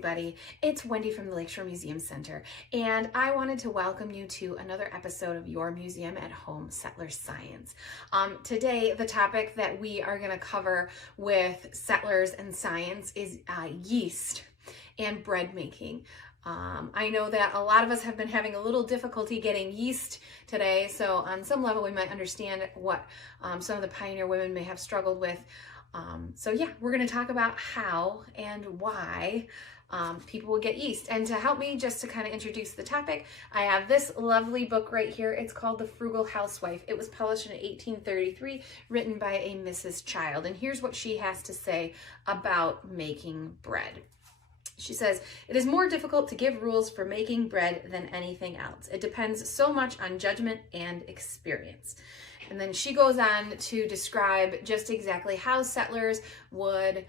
everybody. It's Wendy from the Lakeshore Museum Center, and I wanted to welcome you to another episode of Your Museum at Home, Settler Science. Today, the topic that we are going to cover with Settlers and Science is yeast and bread making. I know that a lot of us have been having a little difficulty getting yeast today, so on some level we might understand what some of the pioneer women may have struggled with. So yeah, we're going to talk about how and why people will get yeast. And to help me just to kind of introduce the topic, I have this lovely book right here. It's called The Frugal Housewife. It was published in 1833, written by a Mrs. Child. And here's what she has to say about making bread. She says, "It is more difficult to give rules for making bread than anything else. It depends so much on judgment and experience." And then she goes on to describe just exactly how settlers would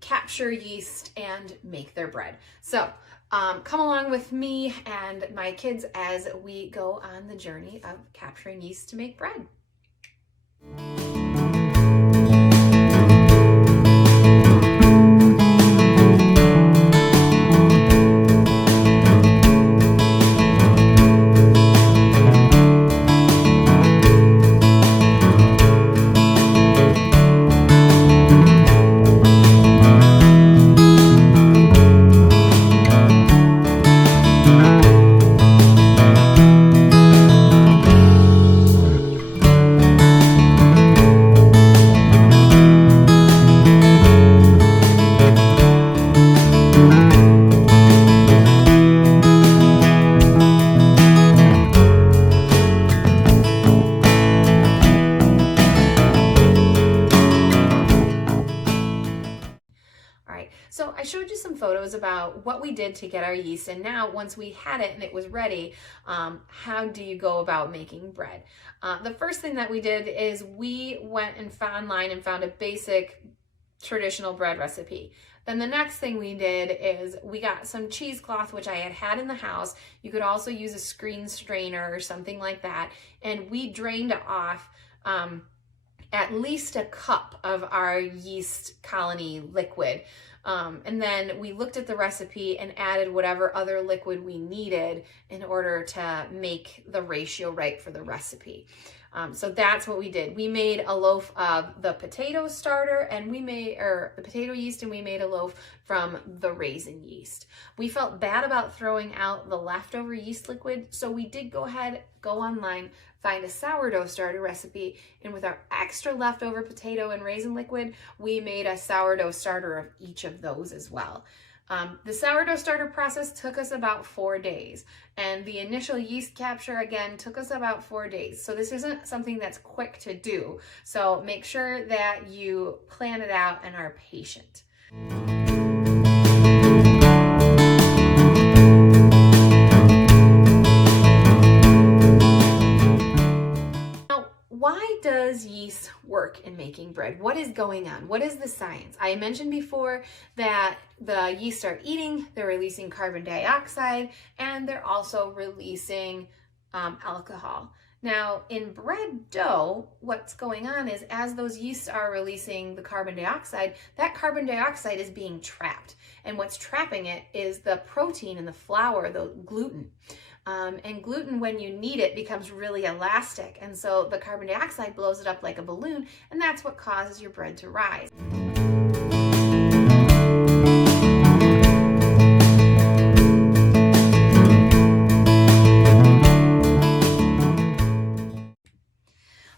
capture yeast and make their bread. So come along with me and my kids as we go on the journey of capturing yeast to make bread. So I showed you some photos about what we did to get our yeast, and now once we had it and it was ready, how do you go about making bread? The first thing that we did is we went and found online and found a basic traditional bread recipe. Then the next thing we did is we got some cheesecloth, which I had in the house. You could also use a screen strainer or something like that, and we drained off at least a cup of our yeast colony liquid. And then we looked at the recipe and added whatever other liquid we needed in order to make the ratio right for the recipe. So that's what we did. We made a loaf of the potato starter and the potato yeast, and we made a loaf from the raisin yeast. We felt bad about throwing out the leftover yeast liquid, so we did go online, find a sourdough starter recipe, and with our extra leftover potato and raisin liquid, we made a sourdough starter of each of those as well. The sourdough starter process took us about 4 days, and the initial yeast capture again took us about 4 days. So this isn't something that's quick to do. So make sure that you plan it out and are patient. Why does yeast work in making bread? What is going on? What is the science? I mentioned before that the yeast are eating, they're releasing carbon dioxide, and they're also releasing alcohol. Now, in bread dough, what's going on is as those yeasts are releasing the carbon dioxide, that carbon dioxide is being trapped. And what's trapping it is the protein in the flour, the gluten. And gluten, when you knead it, becomes really elastic. And so the carbon dioxide blows it up like a balloon, and that's what causes your bread to rise.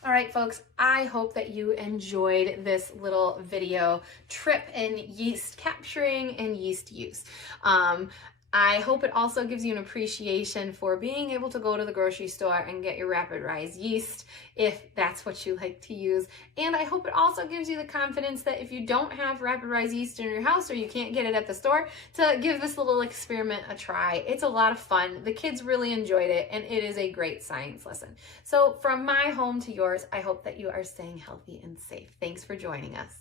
All right, folks, I hope that you enjoyed this little video trip in yeast capturing and yeast use. I hope it also gives you an appreciation for being able to go to the grocery store and get your rapid rise yeast if that's what you like to use. And I hope it also gives you the confidence that if you don't have rapid rise yeast in your house or you can't get it at the store, to give this little experiment a try. It's a lot of fun. The kids really enjoyed it, and it is a great science lesson. So from my home to yours, I hope that you are staying healthy and safe. Thanks for joining us.